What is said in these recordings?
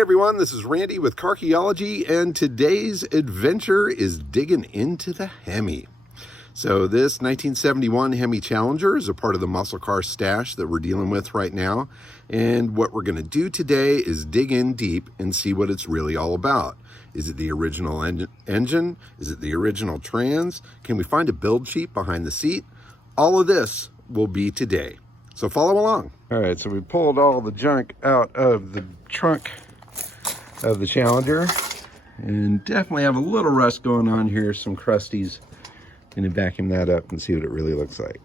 everyone, this is Randy with Carchaeology, and today's adventure is digging into the Hemi. So this 1971 Hemi Challenger is a part of the muscle car stash that we're dealing with right now. And what we're going to do today is dig in deep and see what it's really all about. Is it the original engine? Is it the original trans? Can we find a build sheet behind the seat? All of this will be today. So follow along. All right, so we pulled all the junk out of the trunk of the Challenger, and definitely have a little rust going on here, some crusties. I'm gonna vacuum that up and see what it really looks like.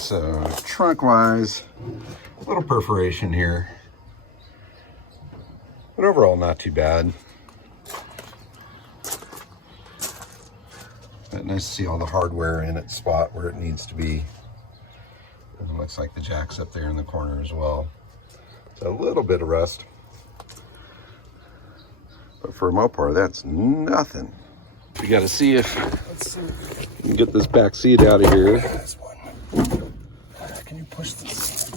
So trunk wise, a little perforation here, but overall not too bad. But nice to see all the hardware in its spot where it needs to be. And it looks like the jack's up there in the corner as well. So a little bit of rust. But for a Mopar, that's nothing. We got to see if we can get this back seat out of here. This one. Can you push this?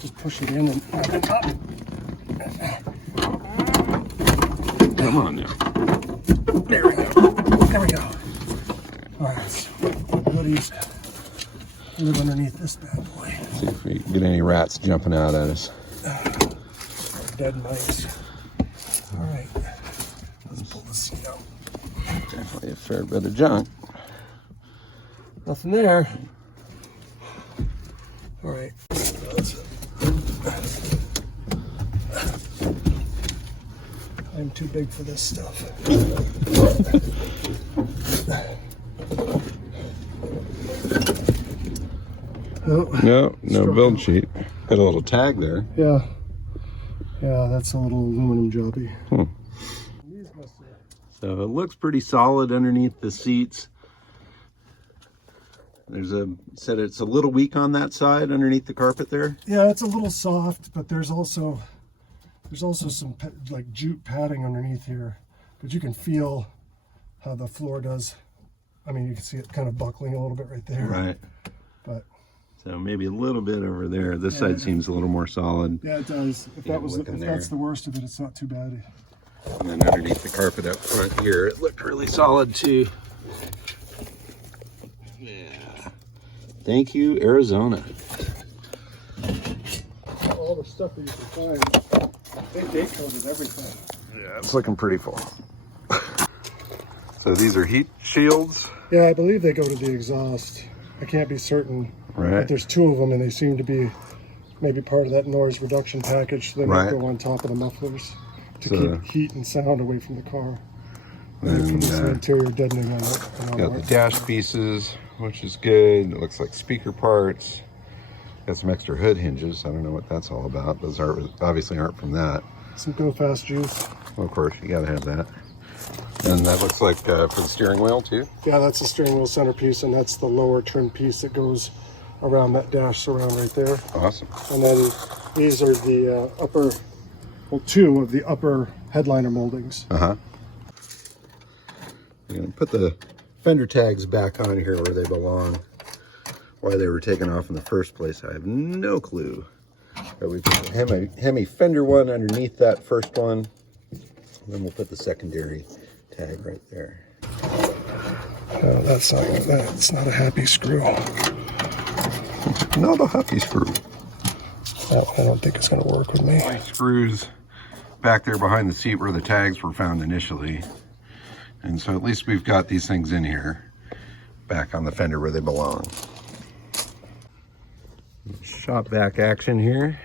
Just push it in and up. Come on now. There we go. There we go. All right. Goodies. Live underneath this bad boy. See if we get any rats jumping out at us. Dead mice. All right. Let's pull the seat out. Definitely a fair bit of junk. Nothing there. All right. I'm too big for this stuff. No build sheet. Got a little tag there. Yeah, that's a little aluminum jobby. So it looks pretty solid underneath the seats. Said it's a little weak on that side underneath the carpet there. Yeah, it's a little soft, but there's also some like jute padding underneath here, but you can feel how the floor does. I mean, you can see it kind of buckling a little bit right there. Right. But so maybe a little bit over there. This side seems a little more solid. yeah, it does. If that's the worst of it, it's not too bad. And then underneath the carpet up front here, it looked really solid too. Yeah. Thank you, Arizona. All the stuff that you can find, they coated everything. Yeah, it's looking pretty full. So these are heat shields? Yeah, I believe they go to the exhaust. I can't be certain. Right. But there's two of them, and they seem to be maybe part of that noise reduction package. So they might go on top of the mufflers to keep heat and sound away from the car. And some interior deadening on it. Got the dash pieces, which is good. It looks like speaker parts. Got some extra hood hinges. I don't know what that's all about. Those obviously aren't from that. Some go fast juice. Well, of course, you gotta have that. And that looks like for the steering wheel too? Yeah, that's the steering wheel centerpiece, and that's the lower trim piece that goes around that dash surround right there. Awesome. And then these are the two of the upper headliner moldings. I'm gonna put the fender tags back on here where they belong. Why they were taken off in the first place, I have no clue. But we put the Hemi fender one underneath that first one. And then we'll put the secondary tag right there. That's not a happy screw. Not a happy screw. I don't think it's going to work with me. Screws back there behind the seat where the tags were found initially. And so at least we've got these things in here, back on the fender where they belong. Shop vac action here.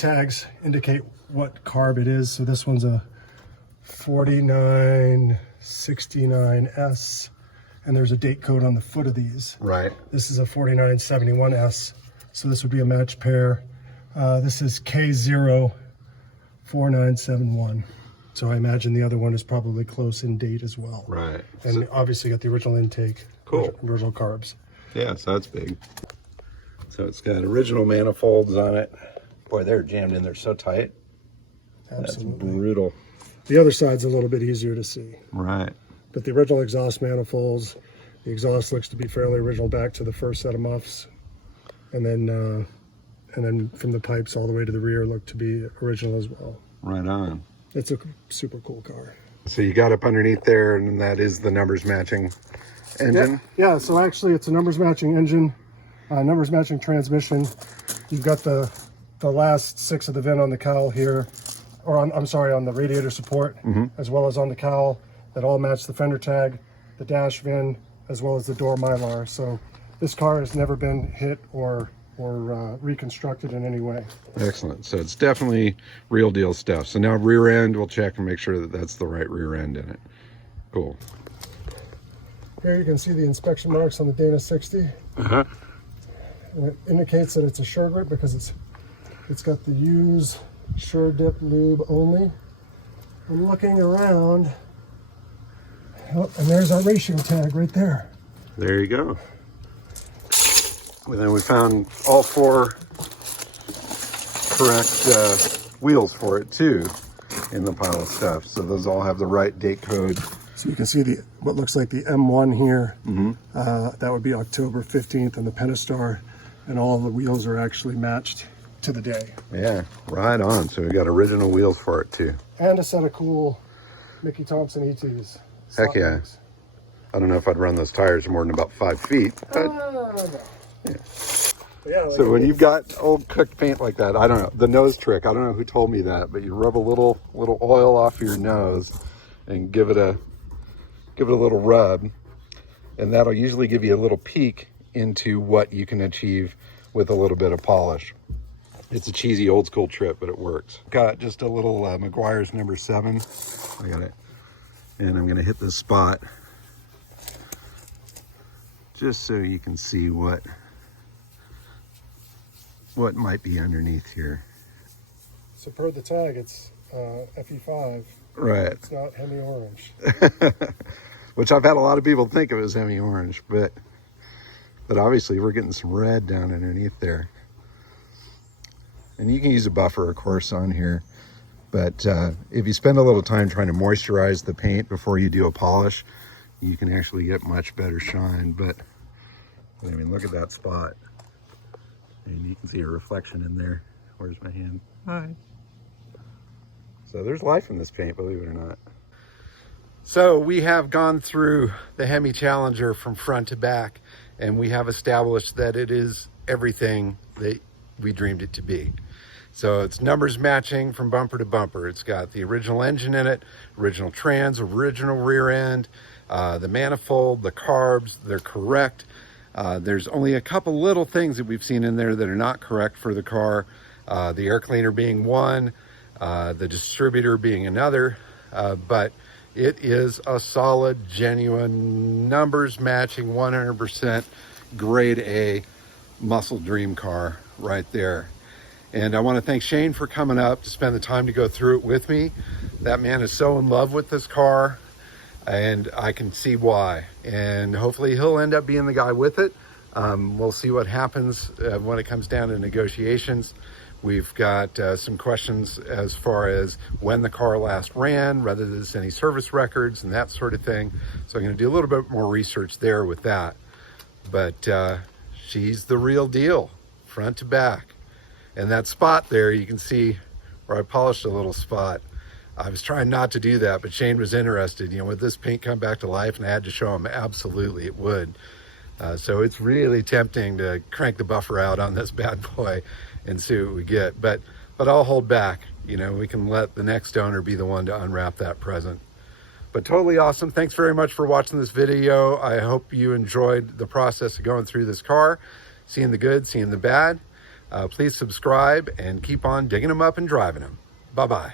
Tags indicate what carb it is. So this one's a 49 69S, and there's a date code on the foot of these. Right. This is a 4971S, so this would be a matched pair. This is K04971. So I imagine the other one is probably close in date as well. Right. And obviously got the original intake. Cool. Original carbs. Yeah, so that's big. So it's got original manifolds on it. Boy, they're jammed in there so tight. Absolutely. That's brutal. The other side's a little bit easier to see. Right. But the original exhaust manifolds, the exhaust looks to be fairly original back to the first set of muffs. And then from the pipes all the way to the rear look to be original as well. Right on. It's a super cool car. So you got up underneath there, and that is the numbers matching engine? Yeah, so actually it's a numbers matching engine, numbers matching transmission. You've got the last 6 of the VIN on the cowl here, or on the radiator support, as well as on the cowl, that all match the fender tag, the dash VIN, as well as the door mylar. So this car has never been hit or reconstructed in any way. Excellent. So it's definitely real deal stuff. So now rear end, we'll check and make sure that that's the right rear end in it. Cool. Here you can see the inspection marks on the Dana 60. And it indicates that it's a sure grip because it's got the use sure dip lube only. I'm looking around, oh, and there's our ratio tag right there. There you go. And then we found all 4 correct wheels for it too in the pile of stuff. So those all have the right date code. So you can see what looks like the M1 here. That would be October 15th, and the Pentastar, and all the wheels are actually matched to the day. Yeah, right on. So we got original wheels for it too. And a set of cool Mickey Thompson ETs. Heck yeah. Wings. I don't know if I'd run those tires more than about 5 feet. But No. yeah. Yeah, like So when you've got old cooked paint like that, I don't know, the nose trick, I don't know who told me that, but you rub a little oil off your nose and give it a little rub, and that'll usually give you a little peek into what you can achieve with a little bit of polish. It's a cheesy old school trick, but it works. Got just a little McGuire's number 7. I got it. And I'm gonna hit this spot just so you can see what might be underneath here. So per the tag, it's FE5. Right. It's not Hemi Orange. Which I've had a lot of people think it was Hemi Orange, but obviously we're getting some red down underneath there. And you can use a buffer, of course, on here. But if you spend a little time trying to moisturize the paint before you do a polish, you can actually get much better shine. But I mean, look at that spot. And you can see a reflection in there. Where's my hand? Hi. So there's life in this paint, believe it or not. So we have gone through the Hemi Challenger from front to back, and we have established that it is everything that we dreamed it to be. So it's numbers matching from bumper to bumper. It's got the original engine in it, original trans, original rear end, the manifold, the carbs, they're correct. There's only a couple little things that we've seen in there that are not correct for the car. The air cleaner being one, the distributor being another, but it is a solid, genuine, numbers matching, 100% grade A muscle dream car right there. And I want to thank Shane for coming up to spend the time to go through it with me. That man is so in love with this car, and I can see why. And hopefully he'll end up being the guy with it. We'll see what happens when it comes down to negotiations. We've got some questions as far as when the car last ran, whether there's any service records and that sort of thing. So I'm going to do a little bit more research there with that. But she's the real deal, front to back. And that spot there, you can see where I polished a little spot. I was trying not to do that, but Shane was interested. You know, would this paint come back to life? And I had to show him absolutely it would. So it's really tempting to crank the buffer out on this bad boy and see what we get. But I'll hold back. You know, we can let the next owner be the one to unwrap that present. But totally awesome. Thanks very much for watching this video. I hope you enjoyed the process of going through this car, seeing the good, seeing the bad. Please subscribe and keep on digging them up and driving them. Bye-bye.